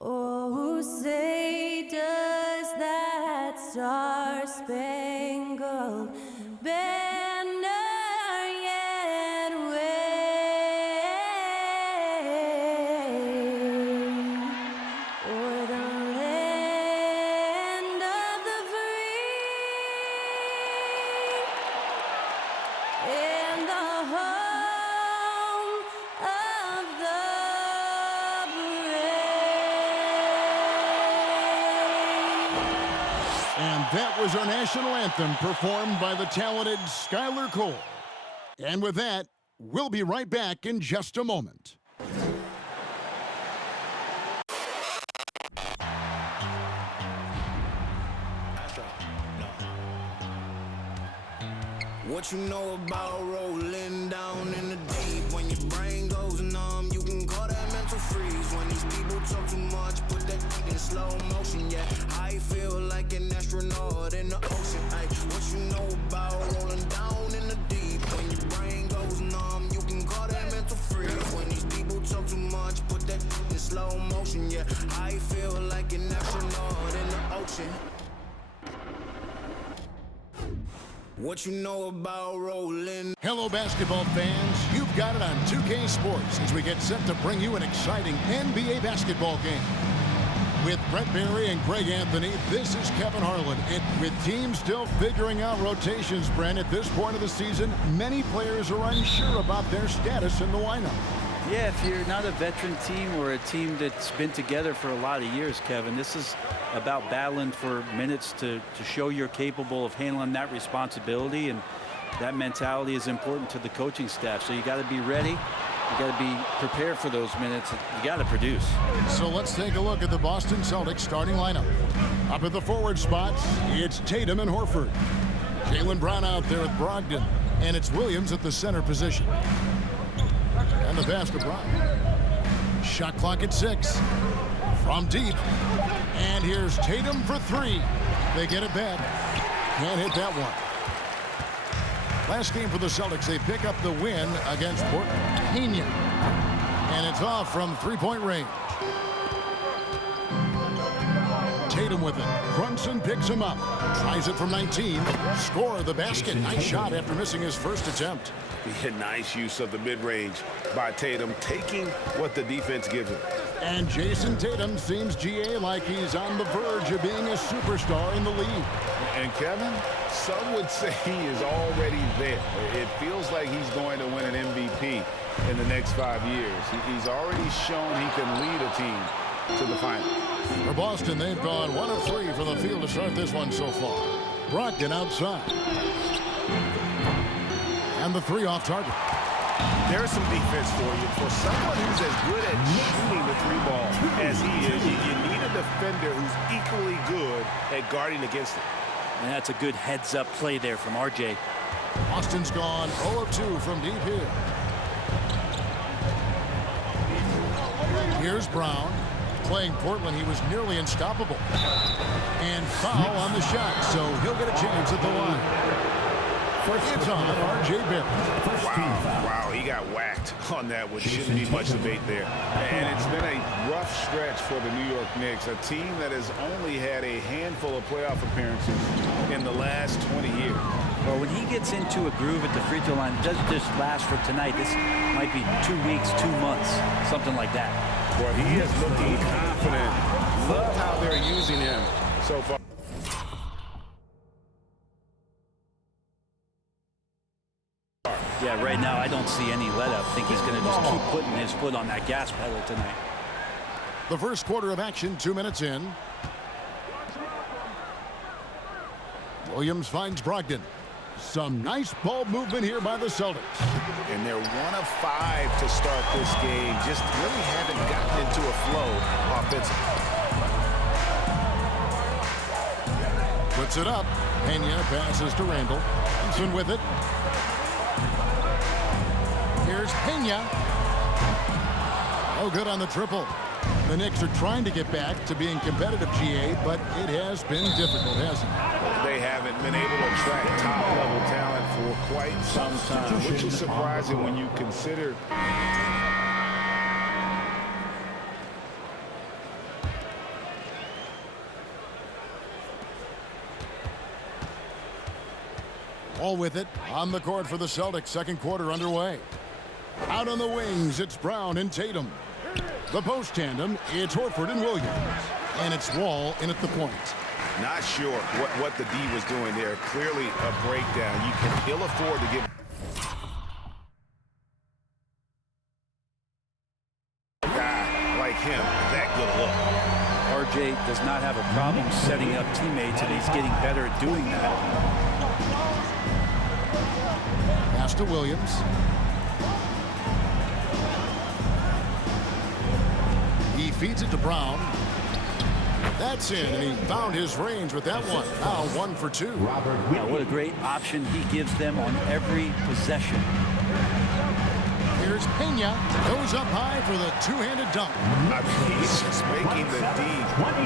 Oh, say does that star-spangled banner yet wave o'er the land of the free and the home of the And that was our national anthem performed by the talented Skylar Cole. And with that, we'll be right back in just a moment. What you know about rolling down in the deep? When your brain goes numb, you can call that mental freeze. When these people talk too much, put that in slow motion. Yeah, I feel like an astronaut in the ocean. Ay, what you know about rolling down in the deep? When your brain goes numb, you can call that mental freeze. When these people talk too much, put that in slow motion. Yeah, I feel like an astronaut in the ocean. What you know about rolling? Hello, basketball fans. You've got it on 2K Sports as we get set to bring you an exciting NBA basketball game. With Brett Barry and Greg Anthony, this is Kevin Harlan. And with teams still figuring out rotations, Brent, at this point of the season, many players are unsure about their status in the lineup. Yeah, if you're not a veteran team or a team that's been together for a lot of years, Kevin, this is about battling for minutes to show you're capable of handling that responsibility, and that mentality is important to the coaching staff. So you got to be ready. You got to be prepared for those minutes. You got to produce. So let's take a look at the Boston Celtics starting lineup. Up at the forward spots, it's Tatum and Horford. Jaylen Brown out there with Brogdon, and it's Williams at the center position. And the pass to Brown. Shot clock at 6. From deep. And here's Tatum for 3. They get it back. Can't hit that one. Last game for the Celtics, they pick up the win against Portland. Pena. And it's off from three-point range. Tatum with it. Brunson picks him up. Tries it from 19. Score the basket. Nice shot after missing his first attempt. Yeah, nice use of the mid-range by Tatum, taking what the defense gives him. And Jason Tatum seems, GA, like he's on the verge of being a superstar in the league. And Kevin, some would say he is already there. It feels like he's going to win an MVP in the next 5 years. He's already shown he can lead a team to the finals. For Boston, they've gone 1 of 3 from the field to start this one so far. Brogdon outside. And the 3 off target. There's some defense for you. For someone who's as good at shooting the 3-ball as he is, you need a defender who's equally good at guarding against it. And that's a good heads-up play there from RJ. Boston's gone 0 of 2 from deep here. Here's Brown. Playing Portland, he was nearly unstoppable. And foul on the shot, so he'll get a chance at the line. It's on RJ Barrett. Wow, he got whacked on that one. Shouldn't be much debate there. And it's been a rough stretch for the New York Knicks, a team that has only had a handful of playoff appearances in the last 20 years. Well, when he gets into a groove at the free throw line, it doesn't just last for tonight. This might be 2 weeks, 2 months, something like that. Well, he is looking confident. Love how they're using him so far. Yeah, right now I don't see any let up. I think he's going to just keep putting his foot on that gas pedal tonight. The first quarter of action, 2 minutes in. Williams finds Brogdon. Some nice ball movement here by the Celtics. And they're 1 of 5 to start this game. Just really haven't gotten into a flow offensively. Puts it up. Pena passes to Randall. Thompson with it. Here's Pena. Oh, good on the triple. The Knicks are trying to get back to being competitive, GA, but it has been difficult, hasn't it? They haven't been able to attract top-level talent for quite some time, which is surprising when you consider. All with it on the court for the Celtics. Second quarter underway. Out on the wings, it's Brown and Tatum. The post tandem, it's Horford and Williams. And it's Wall in at the point. Not sure what the D was doing there. Clearly a breakdown. You can ill afford to give a guy like him that good look. RJ does not have a problem setting up teammates, and he's getting better at doing that. Pass to Williams. He feeds it to Brown. That's in, and he found his range with that one. Now 1 for 2. Now, what a great option he gives them on every possession. Here's Pena. Goes up high for the two-handed dunk. I mean, he's just making the D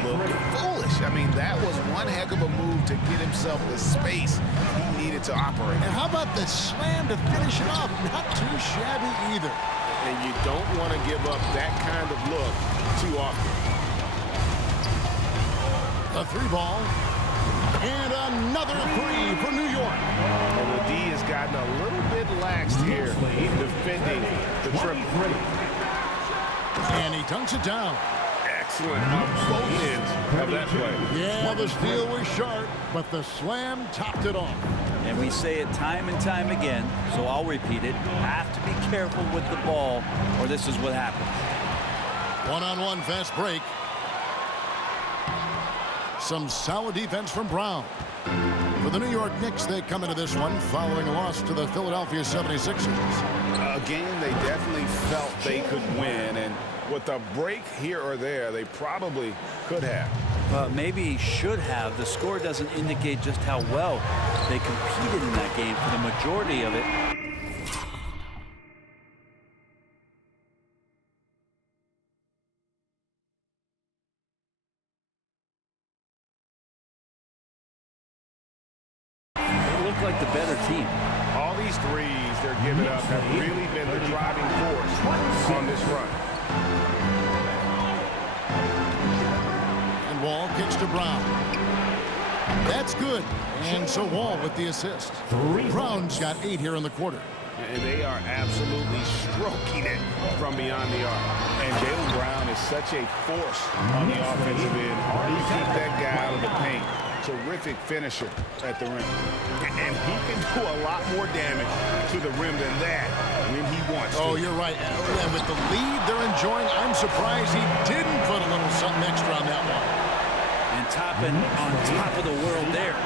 look foolish. I mean, that was one heck of a move to get himself the space he needed to operate. And how about the slam to finish it off? Not too shabby either. And you don't want to give up that kind of look too often. A 3-ball. And another 3 for New York. And the D has gotten a little bit laxed here in defending the triple. And he dunks it down. Excellent on both ends of that play. Yeah, the steal was sharp, but the slam topped it off. And we say it time and time again, so I'll repeat it. Have to be careful with the ball, or this is what happens. One-on-one fast break. Some solid defense from Brown. For the New York Knicks, they come into this one following a loss to the Philadelphia 76ers. A game they definitely felt they could win, and with a break here or there, they probably could have. Maybe should have. The score doesn't indicate just how well they competed in that game for the majority of it. Like the better team. All these threes they're giving up have really been the driving force on this run. And Wall kicks to Brown. That's good. And so Wall with the assist. Brown's got 8 here in the quarter. And they are absolutely stroking it from beyond the arc. And Jaylen Brown is such a force on the offensive end. Hard to keep that guy out of the paint. Terrific finisher at the rim. And he can do a lot more damage to the rim than that when he wants to. Oh, you're right. And with the lead they're enjoying, I'm surprised he didn't put a little something extra on that one. And topping on top of the world there.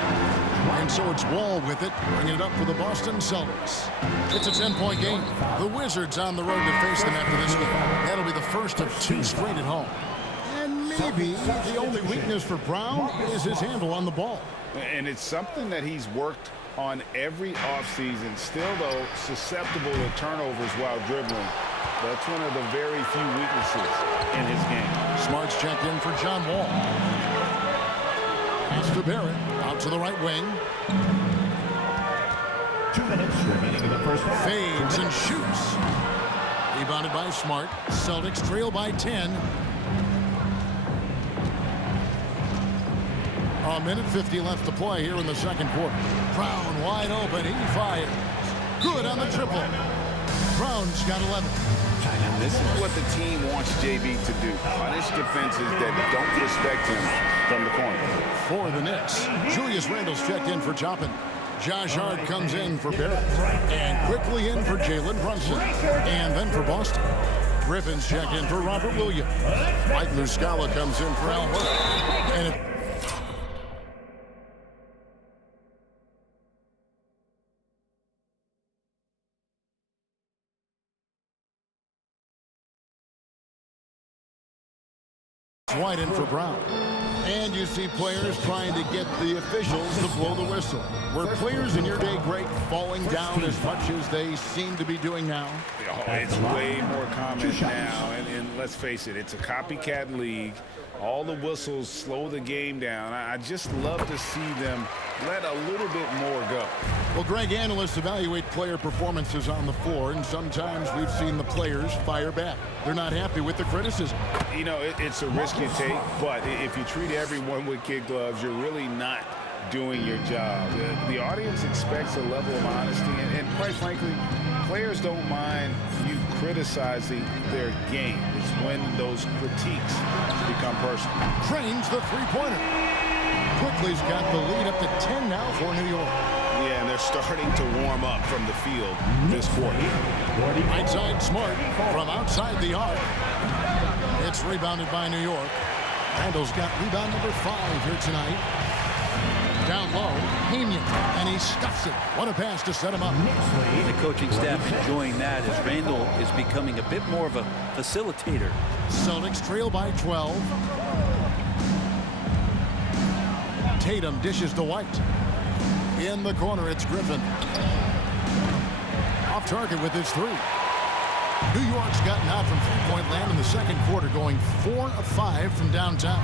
And so it's Wall with it, bringing it up for the Boston Celtics. It's a 10-point game. The Wizards on the road to face them after this game. That'll be the first of 2 straight at home. Maybe the only weakness for Brown is his handle on the ball. And it's something that he's worked on every offseason. Still, though, susceptible to turnovers while dribbling. That's one of the very few weaknesses in his game. Smart's checked in for John Wall. Pass to Barrett, out to the right wing. 2 minutes remaining in the first half. Fades and shoots. Rebounded by Smart. Celtics trail by 10. A minute 50 left to play here in the second quarter. Brown wide open. He fires. Good on the triple. Brown's got 11. And this is what the team wants JB to do. Punish defenses that don't respect him from the corner. For the Knicks, Julius Randle's checked in for Toppin. Josh Hart comes in for Barrett. And quickly in for Jalen Brunson. And then for Boston. Griffin's checked in for Robert Williams. Mike Muscala comes in for Al Horford. And White in for Brown. And you see players trying to get the officials to blow the whistle. Were players in your day great falling down as much as they seem to be doing now? Oh, it's way more common now. And let's face it, it's a copycat league. All the whistles slow the game down. I just love to see them let a little bit more go. Well, Greg, analysts evaluate player performances on the floor, and sometimes we've seen the players fire back. They're not happy with the criticism. You know, it's a risk you take, but if you treat everyone with kid gloves, you're really not doing your job. The audience expects a level of honesty, and quite frankly, players don't mind you criticizing their game. It's when those critiques become personal. Drains the three-pointer. Quickly's got the lead up to 10 now for New York. Yeah, and they're starting to warm up from the field this quarter. Right side Smart from outside the arc. It's rebounded by New York. Randall's got rebound number 5 here tonight. Down low, Pena, and he stuffs it. What a pass to set him up. The coaching staff enjoying that as Randall is becoming a bit more of a facilitator. Celtics trail by 12. Tatum dishes to White. In the corner, it's Griffin. Off target with his 3. New York's gotten out from three-point land in the second quarter, going 4 of 5 from downtown.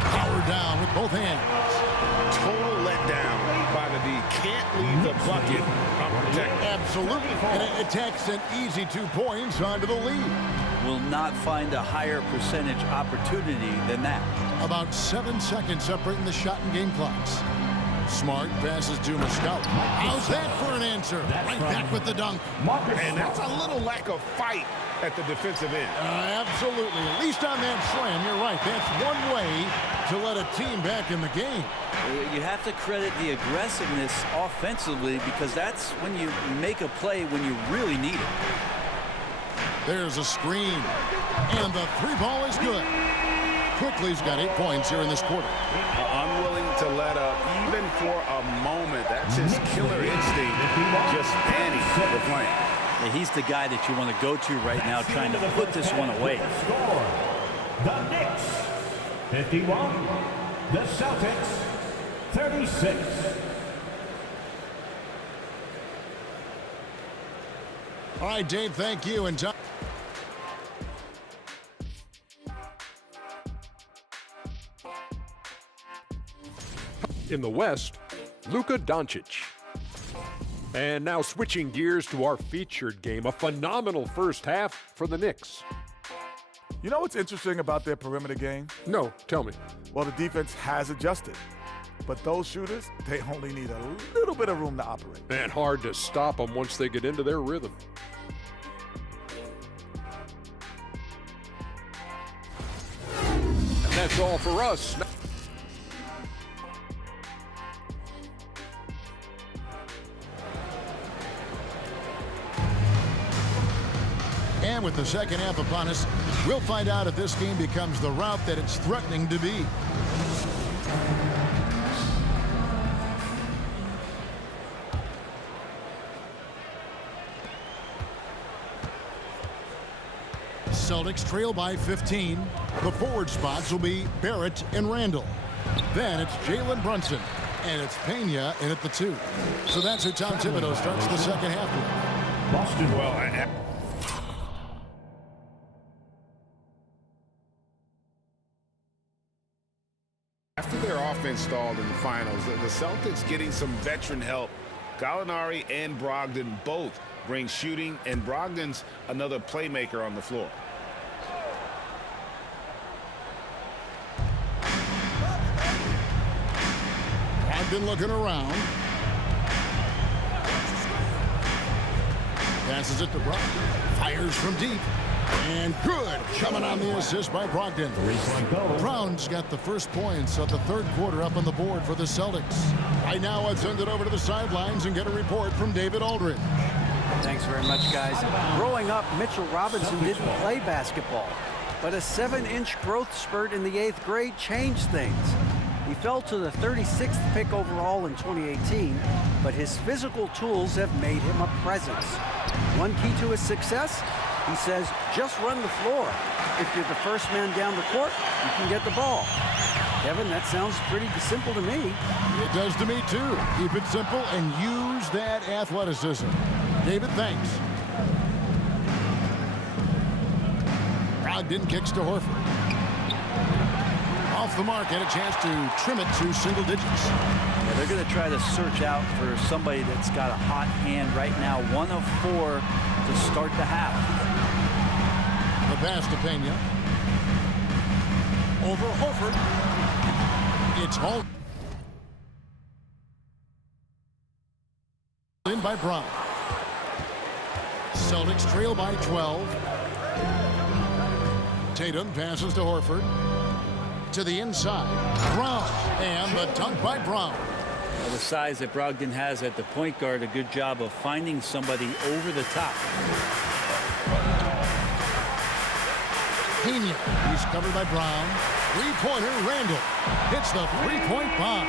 Power down with both hands. Total letdown by the D. Can't leave the bucket unprotected. Absolutely. And it takes an easy 2 points onto the lead. Will not find a higher percentage opportunity than that. About 7 seconds separating the shot and game clocks. Smart passes to Muscala. How's that for an answer? Right back with the dunk. And that's a little lack of fight at the defensive end. Absolutely. At least on that slam, you're right. That's one way to let a team back in the game. You have to credit the aggressiveness offensively because that's when you make a play when you really need it. There's a screen. And the 3-ball is good. Quickly's got 8 points here in this quarter. Unwilling to let up even for a moment. That's his killer instinct. Just panning the flank. Yeah, he's the guy that you want to go to right now trying to put this one away. The Knicks 51. The Celtics 36. All right, Dave, thank you. And in the West, Luka Doncic. And now switching gears to our featured game, a phenomenal first half for the Knicks. You know what's interesting about their perimeter game? No, tell me. Well, the defense has adjusted. But those shooters, they only need a little bit of room to operate. And hard to stop them once they get into their rhythm. And that's all for us. And with the second half upon us, we'll find out if this game becomes the route that it's threatening to be. Celtics trail by 15. The forward spots will be Barrett and Randall. Then it's Jalen Brunson. And it's Pena in at the 2. So that's who Tom Thibodeau starts the second half with. Boston. Well, after their offense stalled in the finals, the Celtics getting some veteran help. Gallinari and Brogdon both bring shooting, and Brogdon's another playmaker on the floor. Brogdon looking around. Passes it to Brogdon. Fires from deep. And good. Coming on the assist by Brogdon. Brown's got the first points of the third quarter up on the board for the Celtics. Right now, let's send it over to the sidelines and get a report from David Aldridge. Thanks very much, guys. Growing up, Mitchell Robinson didn't play basketball, but a 7-inch growth spurt in the 8th grade changed things. He fell to the 36th pick overall in 2018, but his physical tools have made him a presence. One key to his success? He says, just run the floor. If you're the first man down the court, you can get the ball. Kevin, that sounds pretty simple to me. It does to me, too. Keep it simple and use that athleticism. David, thanks. Brogdon kicks to Horford. Off the mark and a chance to trim it to single digits. Yeah, they're going to try to search out for somebody that's got a hot hand right now. 1 of 4 to start the half. The pass to Pena. Over Horford. It's home. by Brown. Celtics trail by 12. Tatum passes to Horford. To the inside. Brown. And the dunk by Brown. Well, the size that Brogdon has at the point guard, a good job of finding somebody over the top. Pena. He's covered by Brown. Three-pointer, Randall. Hits the three-point bomb.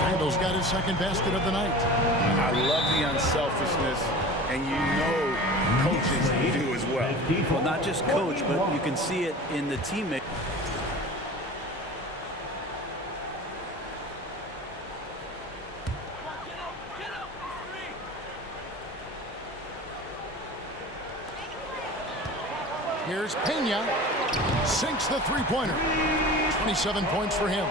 Randall's got his second basket of the night. I love the unselfishness, and you know coaches do as well. Well, not just coach, but you can see it in the teammate. Here's Pena. Sinks the three-pointer. 27 points for him.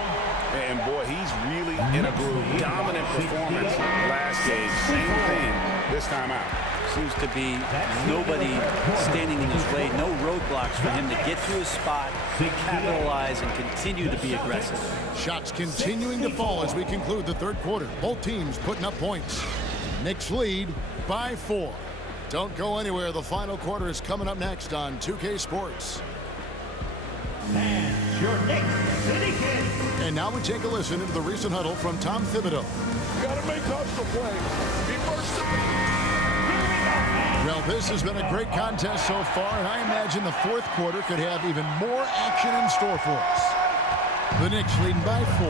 And boy, he's really in a groove. Dominant performance last game. Same thing this time out. Seems to be nobody standing in his way. No roadblocks for him to get to his spot, capitalize, and continue to be aggressive. Shots continuing to fall as we conclude the third quarter. Both teams putting up points. Knicks lead by 4. Don't go anywhere. The final quarter is coming up next on 2K Sports. And your Knicks City Kid. And now we take a listen to the recent huddle from Tom Thibodeau. Gotta make hustle play. Be first. Well, this has been a great contest so far, and I imagine the fourth quarter could have even more action in store for us. The Knicks leading by 4,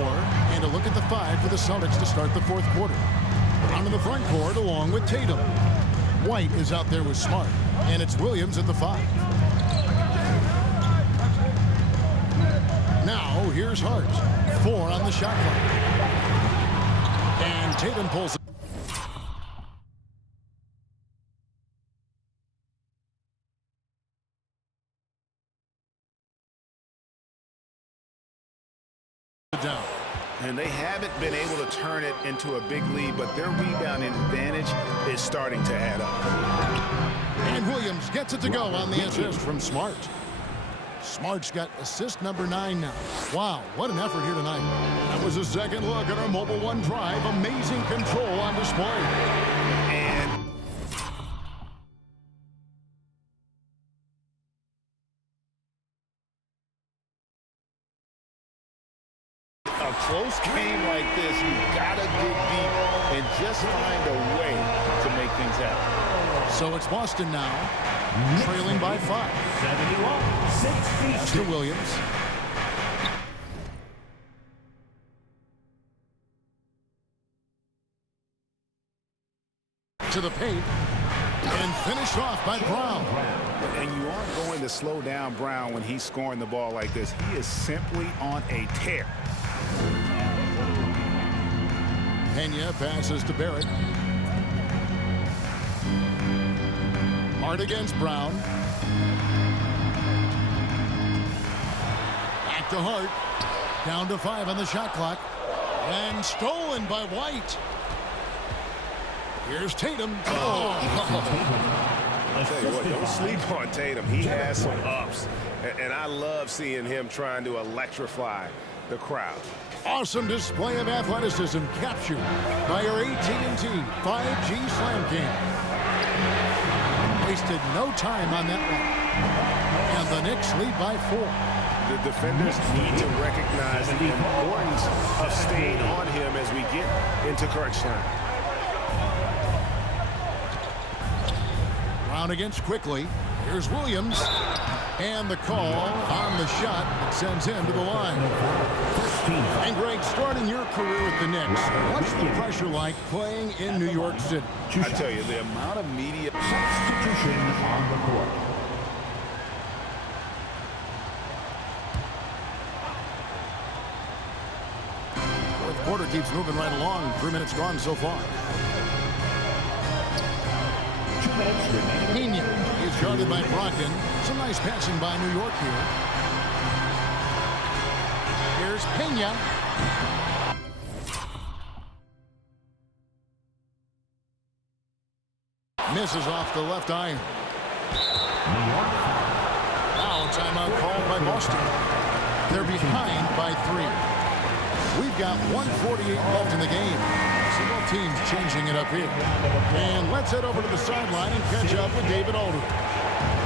and a look at the 5 for the Celtics to start the fourth quarter. On to the front court along with Tatum. White is out there with Smart, and it's Williams at the 5. Now, here's Hart. 4 on the shot clock. And Tatum pulls it down. And they haven't been able to turn it into a big lead, but their rebounding advantage is starting to add up. And Williams gets it to go on the assist from Smart. Smart's got assist number 9 now. Wow, what an effort here tonight. That was a second look at our Mobile One drive. Amazing control on display. And a close game like this, you've got to dig deep and just find a way to make things happen. So it's Boston now, trailing by 5. 71-66. Pass to Williams. To the paint. And finished off by Brown. And you aren't going to slow down Brown when he's scoring the ball like this. He is simply on a tear. Pena passes to Barrett. Hart against Brown. Back to Hart. Down to 5 on the shot clock. And stolen by White. Here's Tatum. I'll tell you what, don't sleep on Tatum. He has some ups. And I love seeing him trying to electrify the crowd. Awesome display of athleticism captured by our AT&T 5G Slam King. Wasted no time on that one. And the Knicks lead by 4. The defenders need to recognize the importance of staying on him as we get into crunch time. Brown against Quickly. Here's Williams. And the call on the shot that sends him to the line. And Greg, starting your career with the Knicks, what's the pressure like playing in New York City? I tell you, the amount of media Substitution on the court. Fourth quarter keeps moving right along. 3 minutes gone so far. 2 minutes remaining. Pena is guarded by Brogdon. Some nice passing by New York here. Here's Pena. Misses off the left iron. Now a timeout called by Boston. They're behind by 3. We've got 1:48 left in the game. So both teams changing it up here. And let's head over to the sideline and catch up with David Aldridge.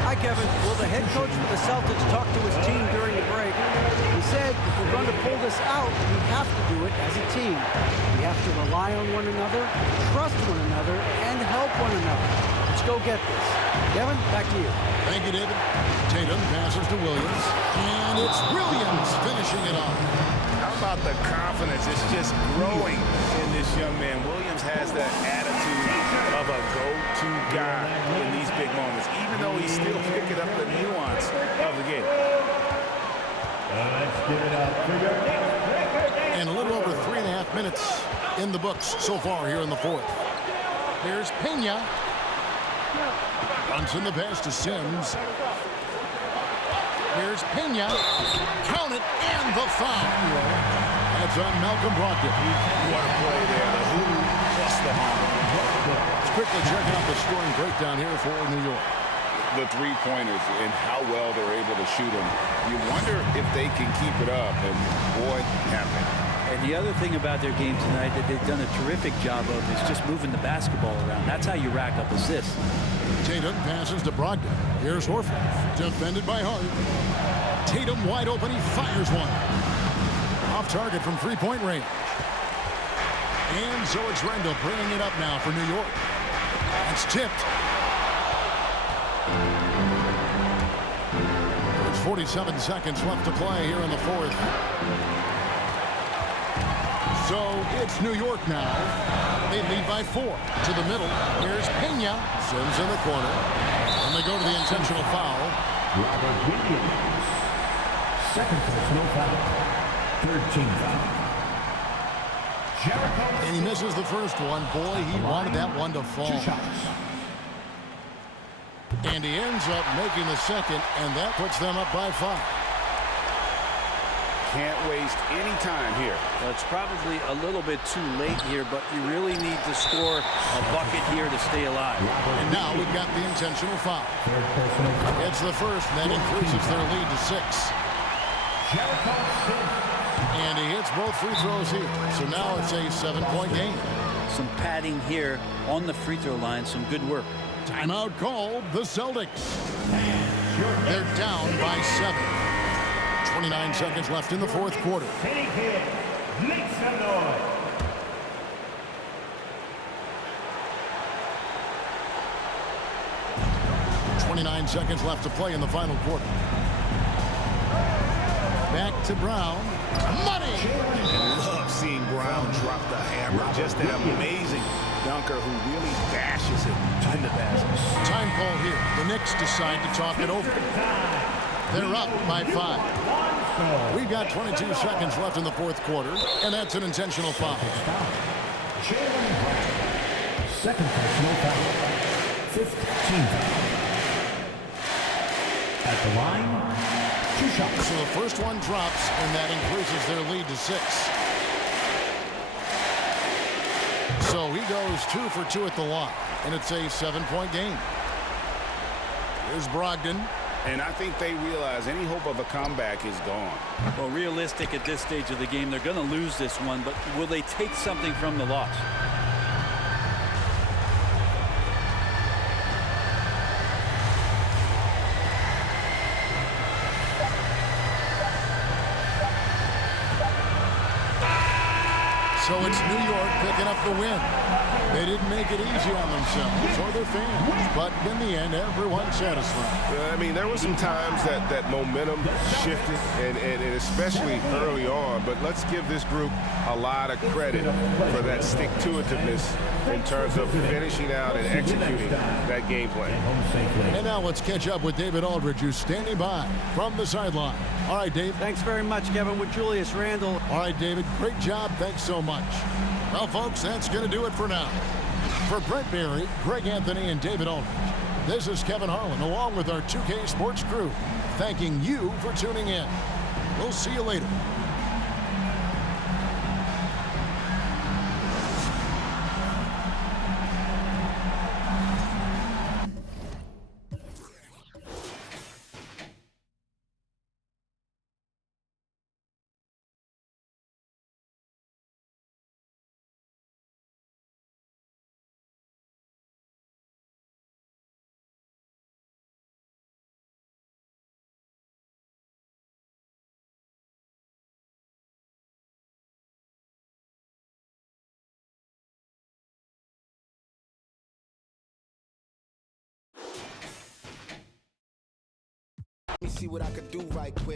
Hi, Kevin. Well, the head coach for the Celtics talked to his team during the break. He said, if we're going to pull this out, we have to do it as a team. We have to rely on one another, trust one another, and help one another. Let's go get this. Kevin, back to you. Thank you, David. Tatum passes to Williams. And it's Williams finishing it off. How about the confidence? It's just growing in this young man. Williams has that attitude of a go-to guy in these big moments, even though he's still picking up the nuance of the game. Let's give it up for your next. And a little over 3.5 minutes in the books so far here in the fourth. Here's Pena. Runs in the pass to Sims. Here's Pena. Count it, and the foul. That's on Malcolm Brogdon. What a play there. The who plus the harm. Let's quickly check out the scoring breakdown here for New York. The three-pointers and how well they're able to shoot them. You wonder if they can keep it up, and boy, have they. And the other thing about their game tonight that they've done a terrific job of is just moving the basketball around. That's how you rack up assists. Tatum passes to Brogdon. Here's Horford. Defended by Hart. Tatum wide open. He fires one. Off target from three-point range. And so it's Randall bringing it up now for New York. It's tipped. There's 47 seconds left to play here in the fourth. So it's New York now. They lead by 4 to the middle. Here's Pena. Sims in the corner. And they go to the intentional foul. Robert Williams. Second personal foul. Third team foul. Jericho. And he misses the first one. Boy, he wanted that one to fall. 2 shots. And he ends up making the second, and that puts them up by 5. Can't waste any time here. Well, it's probably a little bit too late here, but you really need to score a bucket here to stay alive. And now we've got the intentional foul. Third personal foul. It's the first, and that increases their lead to 6. Jericho Sims. And he hits both free throws here. So now it's a 7-point game. Some padding here on the free throw line. Some good work. Timeout called the Celtics. They're down by 7. 29 seconds left in the fourth quarter. City Kid. Make some noise. .29 seconds left to play in the final quarter. Back to Brown. Money! Love seeing Brown drop the hammer. Just an amazing dunker who really bashes it in the basket. Time call here. The Knicks decide to talk it over. They're up by 5. We've got 22 seconds left in the fourth quarter, and that's an intentional foul. Second personal foul. 15 foul. At the line, 2 shots. So the first one drops, and that increases their lead to 6. So he goes 2 for 2 at the line, and it's a 7-point game. Here's Brogdon. And I think they realize any hope of a comeback is gone. Well, realistic at this stage of the game, they're going to lose this one, but will they take something from the loss? So it's New York picking up the win. They didn't make it easy on themselves or their fans, but in the end, everyone's satisfied. I mean, there were some times that momentum shifted, and especially early on, but let's give this group a lot of credit for that stick-to-itiveness in terms of finishing out and executing that game plan. And now let's catch up with David Aldridge, who's standing by from the sideline. All right, Dave. Thanks very much, Kevin, with Julius Randle. All right, David, great job. Thanks so much. Well, folks, that's going to do it for now. For Brent Berry, Greg Anthony, and David Aldridge, this is Kevin Harlan, along with our 2K Sports crew, thanking you for tuning in. We'll see you later. me see what I could do right quick.